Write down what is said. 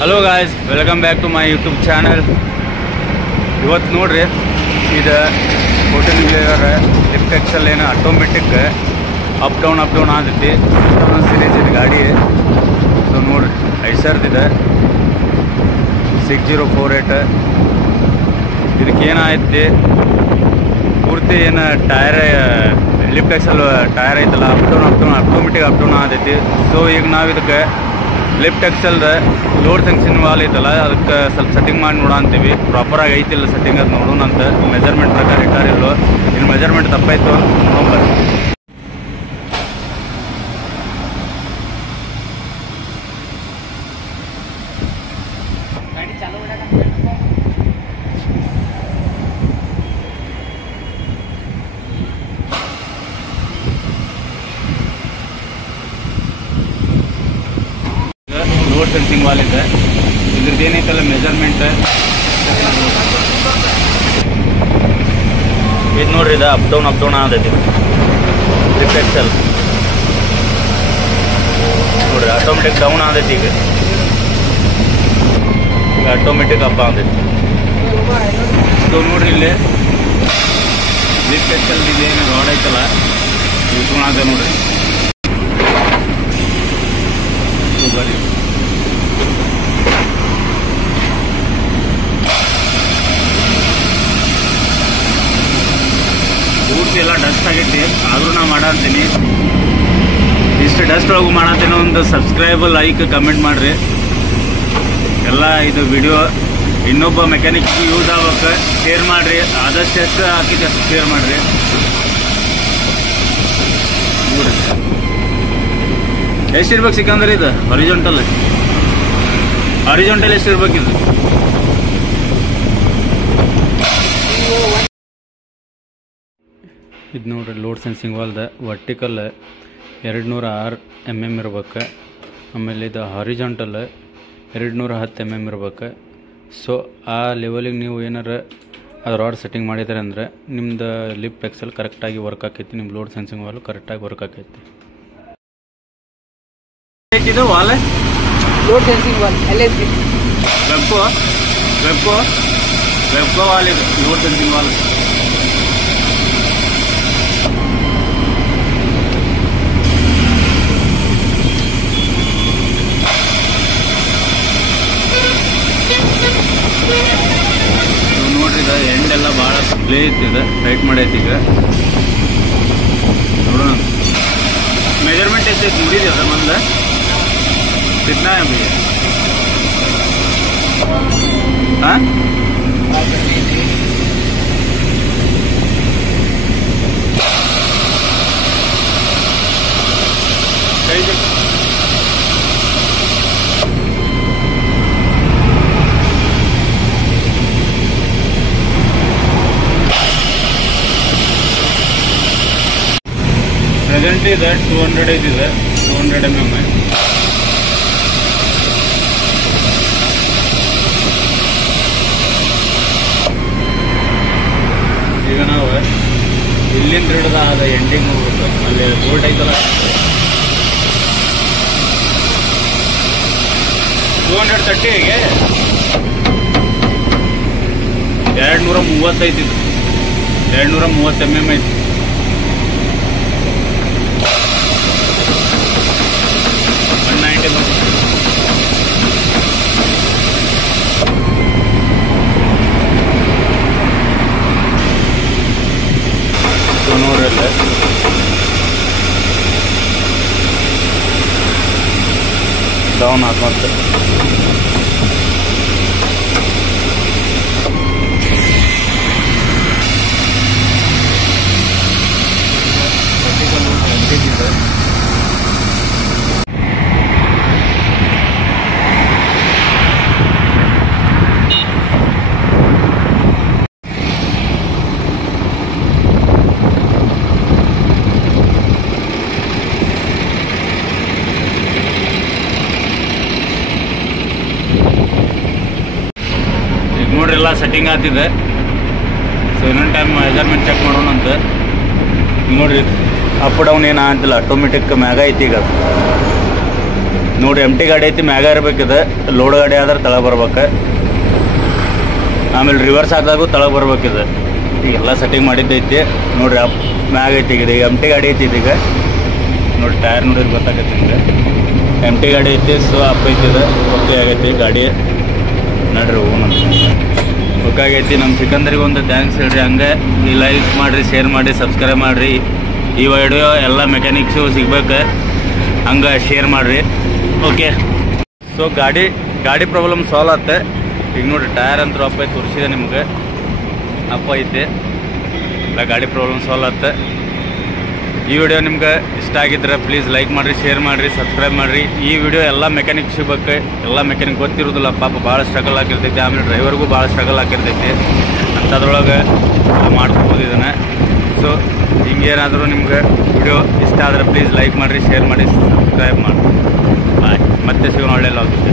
Hello guys, welcome back to my YouTube channel. ಇವತ್ತು ನೋಡ್ರಿ, ಇದು ಹೋಟೆಲ್ ಲಿಫ್ಟ್ ಎಕ್ಸೆಲ್ ಏನು ಆಟೋಮೆಟಿಕ್ ಅಪ್ ಡೌನ್ ಆದೈತಿ. 2000 ಸೀರೀಸ್ ಇದು ಗಾಡಿ. ಸೊ ನೋಡ್ರಿ, ಐಸರ್ದಿದೆ 6048. ಇದಕ್ಕೆ ಏನಾಯ್ತು ಪೂರ್ತಿ ಏನು ಟೈರ್ ಲಿಫ್ಟ್ ಎಕ್ಸೆಲ್ ಟೈರ್ ಐತಲ್ಲ, up down automatic up down ಆದೈತಿ. ಸೊ ಈಗ ನಾವು ಇದಕ್ಕೆ ಲಿಫ್ಟ್ ಎಕ್ಸೆಲ್ದ ಲೋಡ್ ಸೆಕ್ಷನ್ ವಾಲ್ ಐತಲ್ಲ, ಅದಕ್ಕೆ ಸ್ವಲ್ಪ ಸೆಟ್ಟಿಂಗ್ ಮಾಡಿ ನೋಡೋ ಅಂತೀವಿ. ಪ್ರಾಪರಾಗಿ ಐತಿಲ್ಲ ಸೆಟ್ಟಿಂಗ್, ಅದು ನೋಡೋಣ ಅಂತ. ಮೆಜರ್ಮೆಂಟ್ ಪ್ರಕಾರ ಇಟ್ಟಾರಿಲ್ಲೋ, ಇಲ್ಲಿ ಮೆಜರ್ಮೆಂಟ್ ತಪ್ಪಾಯ್ತು ನೋಡೋಣ. ಲೋಡ್ ಸೆನ್ಸಿಂಗ್ ವಾಲ್ ಇದೆ. ಇದ್ರದ್ದು ಏನೈತಲ್ಲ ಮೆಜರ್ಮೆಂಟ್ ಇದು ನೋಡ್ರಿ, ಇದು ಅಪ್ ಡೌನ್ ಆದೈತಿ ಲಿಫ್ಟ್ ಎಕ್ಸೆಲ್. ನೋಡ್ರಿ, ಆಟೋಮೆಟಿಕ್ ಡೌನ್ ಆದೈತಿ. ಈಗ ಆಟೋಮೆಟಿಕ್ ಅಪ್ ಆದೈತಿ. ಸೊ ನೋಡ್ರಿ, ಇಲ್ಲಿ ಲಿಫ್ಟ್ ಎಕ್ಸೆಲ್ ಇದೇನು ರಾಡ್ ಐತಲ್ಲ, ಇಟ್ಕೊಳದ ನೋಡ್ರಿ. ಬರ್ರಿ, ಪೂರ್ತಿ ಎಲ್ಲ ಡಸ್ಟ್ ಆಗೈತಿ. ಆದರೂ ನಾ ಮಾಡಂತೀನಿ, ಇಷ್ಟು ಡಸ್ಟ್ ಒಳಗೂ ಮಾಡಂತೀನಿ. ಒಂದು ಸಬ್ಸ್ಕ್ರೈಬ್, ಲೈಕ್, ಕಮೆಂಟ್ ಮಾಡಿರಿ ಎಲ್ಲ. ಇದು ವಿಡಿಯೋ ಇನ್ನೊಬ್ಬ ಮೆಕ್ಯಾನಿಕ್ಗೆ ಯೂಸ್ ಆಗ್ಬೇಕು, ಶೇರ್ ಮಾಡಿರಿ. ಆದಷ್ಟು ಎಷ್ಟು ಹಾಕಿದ್ದು ಅಷ್ಟು ಶೇರ್ ಮಾಡಿರಿ. ನೋಡ್ರಿ, ಎಷ್ಟಿರ್ಬೇಕು ಸಿಕ್ಕಂದ್ರೆ ಇದು ಹಾರಿಜಾಂಟಲ್ ಎಷ್ಟಿರ್ಬೇಕು ಇದು? ಇದು ನೋಡ್ರಿ, ಲೋಡ್ ಸೆನ್ಸಿಂಗ್ ವಾಲ್ದ ವರ್ಟಿಕಲ್ 206 mm ಇರ್ಬೇಕು. ಆಮೇಲೆ ಇದು ಹಾರಿಜಾಂಟಲ್ 210 mm ಇರ್ಬೇಕು. ಸೊ ಆ ಲೆವೆಲಿಗೆ ನೀವು ಏನಾರ ಅದು ರಾಡ್ ಸೆಟ್ಟಿಂಗ್ ಮಾಡಿದರೆ ಅಂದರೆ ನಿಮ್ದು ಲಿಫ್ಟ್ ಎಕ್ಸೆಲ್ ಕರೆಕ್ಟಾಗಿ ವರ್ಕ್ ಆಕೈತಿ. ನಿಮ್ಮ ಲೋಡ್ ಸೆನ್ಸಿಂಗ್ ವಾಲು ಕರೆಕ್ಟಾಗಿ ವರ್ಕ್ ಆಕೈತಿ. ಇದು valve load sensing valve Wabco valve ಇದು ಲೋಡ್ ಸೆನ್ಸಿಂಗ್ ವಾಲ್. ನೋಡ್ರಿ, ಇದು ಎಂಡೆಲ್ಲ ಭಾಳ ಪ್ಲೇ ಐತಿ. ಇದು ಟೈಟ್ ಮಾಡೈತಿ. ಈಗ ನೋಡೋಣ ಮೆಜರ್ಮೆಂಟ್ ಎಷ್ಟೈತಿ ನೋಡಿದ್ರಿ ಅದ ಮುಂದೆ कितना है भैया? हाँ, सही है. प्रेजेंट ಇದೆ 200 ಇದೆ, 200 mm. ಈಗ ನಾವು ಇಲ್ಲಿಂದ ಹಿಡಿದ ಅದ ಎಂಡಿಂಗ್ ಹೋಗ್ಬೇಕು. ಅಲ್ಲಿ ಬೋಲ್ಟ್ ಐತಲ್ಲ, 230 ಗೆ 230 ಐತಿ. 230 mm ಐತಿ. ನೋಡ್ರಲ್ಲ, ಡೌನ್ ಆದ ಮತ್ತೆ ನೋಡ್ರಿ, ಎಲ್ಲ ಸೆಟ್ಟಿಂಗ್ ಆಗ್ತಿದೆ. ಸೊ ಇನ್ನೊಂದು ಟೈಮ್ ಮೆಜರ್ಮೆಂಟ್ ಚೆಕ್ ಮಾಡೋಣ ಅಂತ. ನೋಡ್ರಿ, ಅಪ್ ಡೌನ್ ಏನು ಅಂತಿಲ್ಲ, ಆಟೋಮೆಟಿಕ್ ಮ್ಯಾಗ ಐತಿ. ಈಗ ನೋಡ್ರಿ ಎಂಟಿ ಗಾಡಿ ಐತಿ, ಮ್ಯಾಗ ಇರ್ಬೇಕಿದೆ. ಲೋಡ್ ಗಾಡಿ ಆದ್ರೆ ತಳಗೆ ಬರ್ಬೇಕು. ಆಮೇಲೆ ರಿವರ್ಸ್ ಹಾಕಿದಾಗೂ ತಳಗೆ ಬರ್ಬೇಕಿದೆ. ಈಗೆಲ್ಲ ಸೆಟ್ಟಿಂಗ್ ಮಾಡಿದ್ದೈತಿ ನೋಡ್ರಿ. ಮ್ಯಾಗ ಐತಿ ಈಗ ಎಂಟಿ ಗಾಡಿ ಐತಿ ಇದೀಗ. ನೋಡಿ ಟೈರ್ ನೋಡಿದ್ರೆ ಗೊತ್ತಾಗೈತಿ ಈಗ ಎಂಟಿ ಗಾಡಿ ಐತಿ. ಸೊ ಅಪ್ ಐತಿದೆ, ಓಕೆ ಆಗೈತಿ ಗಾಡಿ. ನೋಡ್ರಿ ಓಕೆ ಆಗೈತಿ. ನಮ್ಮ ಸಿಕಂದರಿಗೆ ಒಂದು ಥ್ಯಾಂಕ್ಸ್ ಹೇಳ್ರಿ. ಹಂಗೆ ಈ ಲೈಕ್ ಮಾಡಿರಿ, ಶೇರ್ ಮಾಡಿ, ಸಬ್ಸ್ಕ್ರೈಬ್ ಮಾಡಿರಿ. ಈ ವಿಡಿಯೋ ಎಲ್ಲ ಮೆಕ್ಯಾನಿಕ್ಸು ಸಿಗ್ಬೇಕು, ಹಂಗೆ ಶೇರ್ ಮಾಡಿರಿ. ಓಕೆ. ಸೊ ಗಾಡಿ ಪ್ರಾಬ್ಲಮ್ ಸಾಲ್ವ್ ಆಗುತ್ತೆ. ಈಗ ನೋಡಿರಿ ಟೈರ್ ಅಂತೂ ಅಪ್ಪ ಐತಿ, ತೋರಿಸಿದೆ ನಿಮ್ಗೆ ಅಪ್ಪ ಐತಿ. ಇಲ್ಲ ಗಾಡಿ ಪ್ರಾಬ್ಲಮ್ ಸಾಲ್ವ್ ಆಗುತ್ತೆ. ಈ ವಿಡಿಯೋ ನಿಮ್ಗೆ ಇಷ್ಟ ಆಗಿದ್ರೆ ಪ್ಲೀಸ್ ಲೈಕ್ ಮಾಡಿರಿ, ಶೇರ್ ಮಾಡಿರಿ, ಸಬ್ಸ್ಕ್ರೈಬ್ ಮಾಡಿರಿ. ಈ ವಿಡಿಯೋ ಎಲ್ಲ ಮೆಕ್ಯಾನಿಕ್ ಸಿಗ್ಬೇಕು. ಎಲ್ಲ ಮೆಕ್ಯಾನಿಕ್ ಗೊತ್ತಿರೋದಿಲ್ಲ ಪಾಪ, ಭಾಳ ಸ್ಟ್ರಗಲ್ ಆಗಿರ್ತೈತಿ. ಆಮೇಲೆ ಡ್ರೈವರ್ಗೂ ಭಾಳ ಸ್ಟ್ರಗಲ್ ಆಗಿರ್ತೈತಿ. ಅಂಥದ್ರೊಳಗೆ ಮಾಡ್ಕೋಬೋದು ಇದನ್ನು. ಸೊ ಹಿಂಗೇನಾದರೂ ನಿಮ್ಗೆ ವಿಡಿಯೋ ಇಷ್ಟ ಆದರೆ ಪ್ಲೀಸ್ ಲೈಕ್ ಮಾಡಿರಿ, ಶೇರ್ ಮಾಡಿ, ಸಬ್ಸ್ಕ್ರೈಬ್ ಮಾಡಿ. ಬಾಯ್. ಮತ್ತೆ ಸಿಗೋಣ ಒಳ್ಳೆಯಲ್ಲ ಆಗುತ್ತೆ.